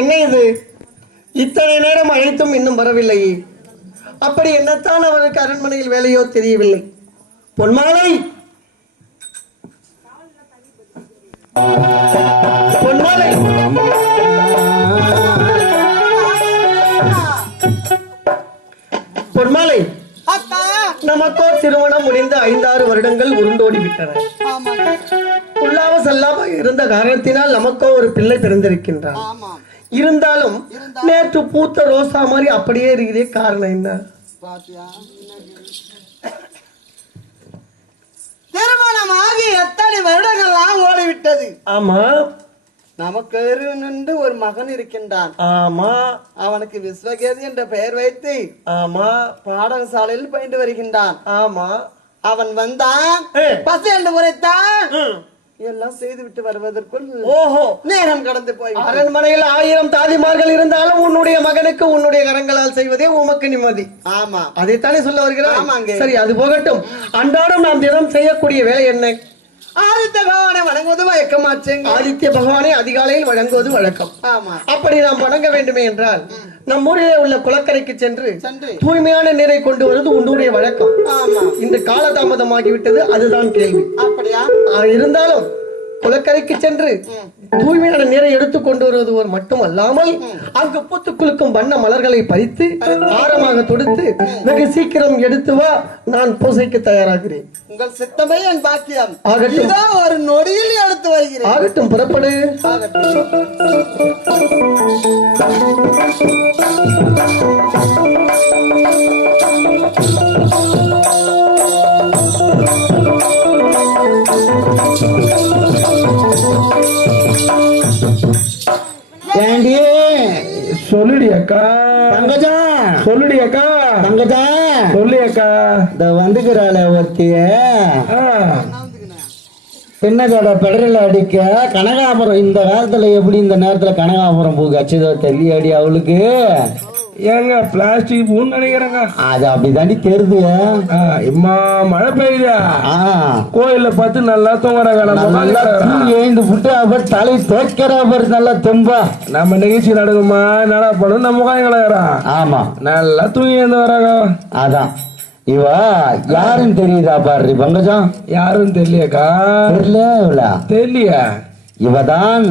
என்ன இது? இத்தனை நேரம் அழைத்தும் இன்னும் வரவில்லையே. அப்படி என்னத்தான் அவருக்கு அரண்மனையில் வேலையோ தெரியவில்லை. பொன்மாலை, பொன்மாலை, பொன்மாலை, நமக்கோ திருமணம் முடிந்த 5-6 வருடங்கள் உருண்டோடி விட்டன. உள்ளாவ செல்லாம இருந்த காரணத்தினால் நமக்கோ ஒரு பிள்ளை பிறந்திருக்கின்றான். இருந்தாலும் நேற்று பூத்த ரோசா மாதிரி அப்படியே இருக்கிறே. காரணம் என்ன? திருமணமாகி எத்தனை வருடங்கள்லாம் ஓடிவிட்டது. ஆமா, நமக்கு ஒரு மகன் இருக்கின்றான். ஆமா, அவனுக்கு விஸ்வகேதி என்ற பெயர் வைத்து ஆமா பாடசாலையில் பயின்று வருகின்றான். ஆமா, அவன் வந்தான், பசி என்று முறைத்தான், எல்லாம் செய்து விட்டு வருவதற்குள் ஓஹோ நேரம் கடந்து போய். அரண்மனையில் 1000 தாதிமார்கள் இருந்தாலும் உன்னுடைய மகனுக்கு உன்னுடைய கரங்களால் செய்வதே உமக்கு நிம்மதி. ஆமா, அதைத்தானே சொல்ல வருகிறார். ஆமாங்க. சரி, அது போகட்டும். அன்றாடம் நாம் தினம் செய்யக்கூடிய வேலை என்ன? ஆதித்ய பகவானை வணங்குவது வழக்கமாச்சுங்க. ஆதித்ய பகவானை அதிகாலையில் வணங்குவது வழக்கம். ஆமா, அப்படி நாம் வணங்க வேண்டுமே என்றால் நம் ஊரிலே உள்ள குளக்கரைக்கு சென்று சென்று தூய்மையான நீரை கொண்டு வருவது உன்னுடைய வழக்கம். ஆமா, இந்த காலதாமதமாகிவிட்டது, அதுதான் கேள்வி. அப்படியா? இருந்தாலும் குளக்கரைக்கு சென்று தூய்மையான நீரை எடுத்துக் கொண்டு வருவது ஒரு மட்டுமல்லாமல் அங்கு பூத்து குலுக்கும் வண்ண மலர்களை பறித்து ஆரமாக தொடுத்து வெகு சீக்கிரம் எடுத்து வா, நான் பூசைக்கு தயாராகிறேன். உங்கள் சித்தமே என் பாக்கியம். ஆகட்டும், ஒரு நொடியில் எடுத்து வருகிறேன். ஆகட்டும், புறப்படு. ஏண்டி சொல்லுடி அக்கா. தங்கஜா, சொல்லுடி அக்கா. தங்கஜா, சொல்லு அக்கா. இந்த வந்துக்கிறாள ஒத்திய பின்னதோட பெடரில் அடிக்க கனகாபுரம். இந்த காலத்துல எப்படி இந்த நேரத்துல கனகாபுரம் பூ கச்சதோ தெல்லி அடி அவளுக்கு. ஏங்க பிளாஸ்டிக் பூன்னு நினைக்கிறேங்க. அது அப்படிதாண்டி தெரியுது. இம்மா மழை பெய்யுதா? கோயில பார்த்து நல்லா தூங்குறாங்க. எழுந்து புட்டு அவர் தலை தோக்கிற அவர் நல்லா தெம்பா. நம்ம நிகழ்ச்சி நடக்குமா நடா படம் நம்ம முகாயம் கலகிறான். ஆமா, நல்லா தூங்கி எழுந்து வராங்க. அதான் இவ யாருன்னு தெரியுதா பாரு பங்கஜம்? யாரும் தெரியலையாக்கா? தெரியல. தெரியலையா? இவதான்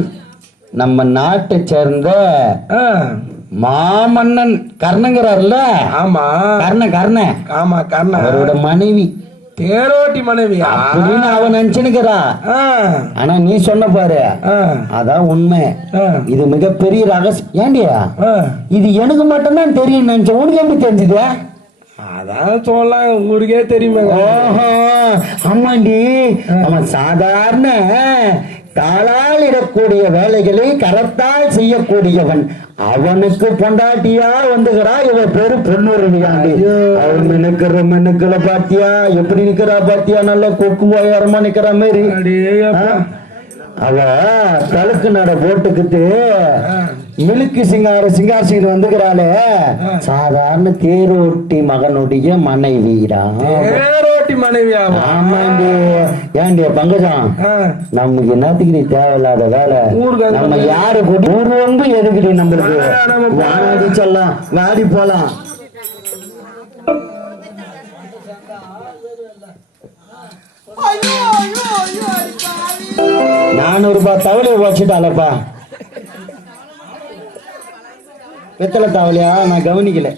நம்ம நாட்டை சேர்ந்த மாமன்னன் கர்ணங்கிறார்ல. ஆமா, கர்ண ஆமா கர்ண அவரோட மனைவி. தேரோட்டி மனைவியா அப்படின்னு அவன் நினைச்சுனுக்கிறா. ஆனா நீ சொன்ன பாரு, அதான் உண்மை. இது மிகப்பெரிய ரகசியம். ஏண்டியா இது எனக்கு மட்டும்தான் தெரியும் நினைச்ச, உனக்கு எப்படி தெரிஞ்சது? அதான் சொல்லலாம், ஊருக்கே தெரியுமே. ஓஹோ, ஆமாண்டி. அவன் சாதாரண காலால் இடக்கூடிய வேலைகளை கரத்தால் செய்யக்கூடியவன். அவனுக்கு பொண்டாட்டியா வந்துகிறா இவ பேரு பொண்ணுருவியாண்டி. அவன் மெனுக்களை பாத்தியா எப்படி நிக்கிறா பாத்தியா? நல்ல கொக்கு போயாரமா நிக்கிற மாதிரி. அவ தலுக்கு நட போட்டுக்கிட்டு மிலுக்கு சிங்காரசிங்க வந்துக்கிறாளே. சாதாரண தேரோட்டி மகனுடைய மனைவிடா. தேரோட்டி மனைவியா? ஆமாண்டி. ஏண்டி பங்கஜம், நமக்கு என்னத்துக்கு தேவையில்லாத வேலை? நம்ம யாரு கூட்டி ஊர் வந்து எதுக்குடி நம்மளுக்கு? வாடி சொல்லலாம், வாடி போலாம். 400 ரூபாய் தவளையை வச்சுட்டாலப்பா. வெத்தலை தவளையா? நான் கவனிக்கல.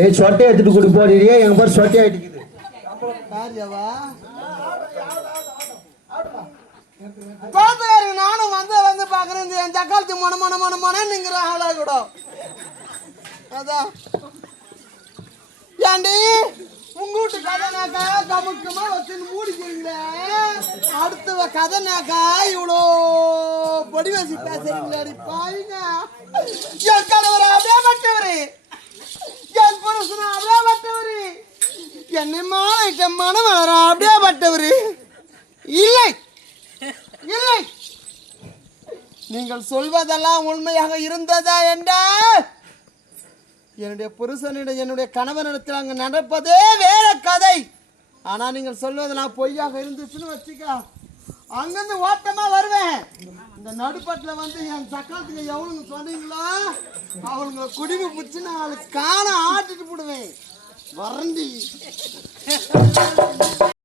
ஏய், சொட்டை எடுத்துட்டு கூடி போறியே, எங்க பேர் சொட்டை ஆயிட்டு. நானும் வந்து பாக்குறேன், என் தக்காளி மொன ஆளா கூட. அதான் ஏண்டி உங்க வீட்டு கதைனாக்கா கமுக்கமா வச்சு மூடிக்கிறீங்களே, அடுத்த கதைனாக்கா இவ்வளோ பொடி வச்சு பேசுறீங்களே பாருங்க. என் கணவர் அப்படியே பட்டவரு, என் புருஷன் அப்படியே பட்டவரு, என்னை மாலைட்ட மனவளர அப்படியே பட்டவரு. இல்லை இல்லை, நீங்கள் சொல்வதெல்லாம் உண்மையாக இருந்ததா என்றால் என்னுடைய புருஷனிடம் என்னுடைய கணவனிடத்தில் அங்கு நடப்பதே வேற கதை. ஆனா நீங்கள் சொல்வது நான் பொய்யாக இருந்துச்சுன்னு வச்சுக்க, அங்கிருந்து ஓட்டமா வருவேன். இந்த நடுப்பட்டில் வந்து என் சக்காலத்துக்கு எவனுங்க சொன்னீங்களோ அவனுங்க குடிமை பிடிச்சி நான் காண ஆட்டிட்டு போடுவேன். வரண்டி